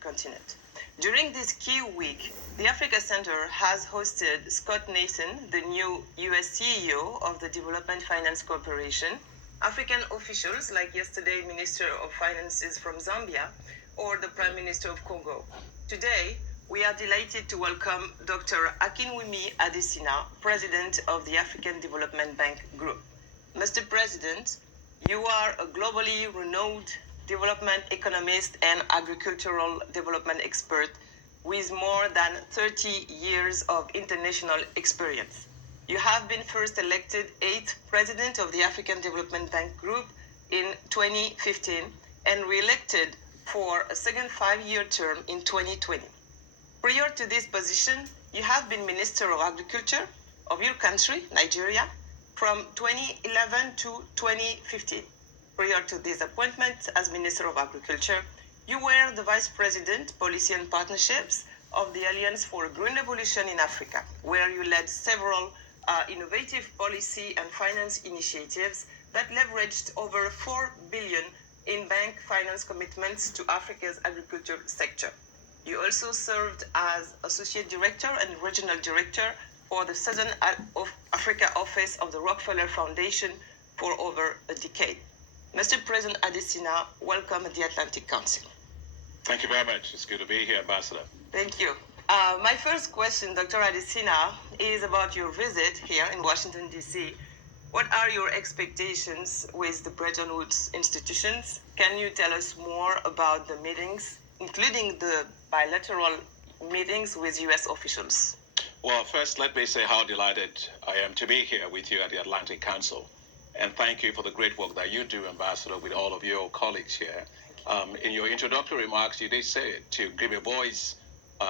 continent. During this key week, the Africa Center has hosted Scott Nathan, the new US CEO of the Development Finance Corporation, African officials like yesterday Minister of Finances from Zambia or the Prime Minister of Congo. Today, we are delighted to welcome Dr. Akinwumi Adesina, President of the African Development Bank Group. Mr. President, you are a globally renowned development economist and agricultural development expert with more than 30 years of international experience. You have been first elected 8th President of the African Development Bank Group in 2015 and re-elected for a second 5-year term in 2020. Prior to this position, you have been Minister of Agriculture of your country, Nigeria, from 2011 to 2015. Prior to this appointment as Minister of Agriculture, you were the Vice President, Policy and Partnerships of the Alliance for a Green Revolution in Africa, where you led several innovative policy and finance initiatives that leveraged over 4 billion in bank finance commitments to Africa's agriculture sector. You also served as Associate Director and Regional Director for the Southern Africa Office of the Rockefeller Foundation for over a decade. Mr. President Adesina, welcome at the Atlantic Council. Thank you very much. It's good to be here, Ambassador. Thank you. My first question, Dr. Adesina, is about your visit here in Washington, D.C. What are your expectations with the Bretton Woods institutions? Can you tell us more about the meetings, including the bilateral meetings with U.S. officials? Well, first, let me say how delighted I am to be here with you at the Atlantic Council. And thank you for the great work that you do, Ambassador, with all of your colleagues here. In your introductory remarks, you did say it, to give a voice,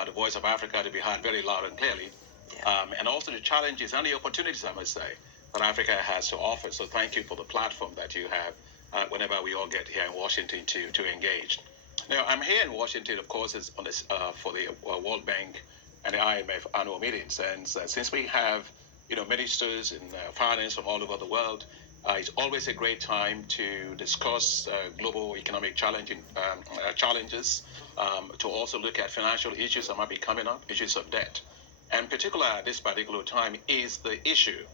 the voice of Africa, to be heard very loud and clearly. Yeah. And also the challenges and the opportunities, I must say, that Africa has to offer. So thank you for the platform that you have whenever we all get here in Washington to engage. Now, I'm here in Washington, of course, is on this, for the World Bank and the IMF annual meetings. And since we have, ministers in finance from all over the world, it's always a great time to discuss global economic challenges, to also look at financial issues that might be coming up, issues of debt. And particular at this particular time is the issue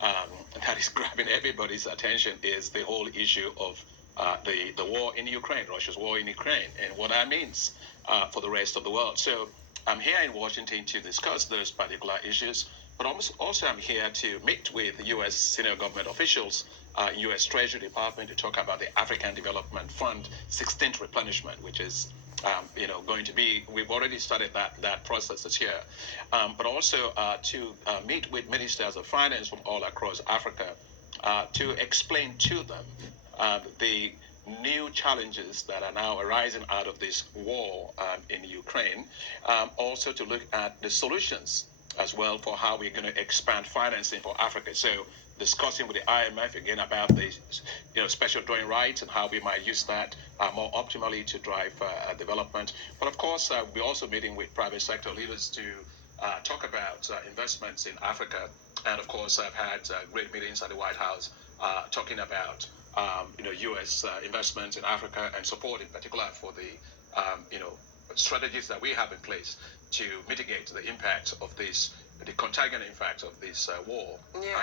that is grabbing everybody's attention is the whole issue of the war in Ukraine, Russia's war in Ukraine, and what that means for the rest of the world. So I'm here in Washington to discuss those particular issues, but also I'm here to meet with U.S. senior government officials, U.S. Treasury Department, to talk about the African Development Fund 16th replenishment, which is going to be, we've already started that process this year, but also to meet with ministers of finance from all across Africa to explain to them the new challenges that are now arising out of this war in Ukraine, also to look at the solutions as well for how we're going to expand financing for Africa. So discussing with the IMF again about the special drawing rights and how we might use that more optimally to drive development. But of course, we're also meeting with private sector leaders to talk about investments in Africa. And of course, I've had great meetings at the White House talking about U.S. investments in Africa and support in particular for the strategies that we have in place to mitigate the impact of this, the contagion impact of this war. Yeah.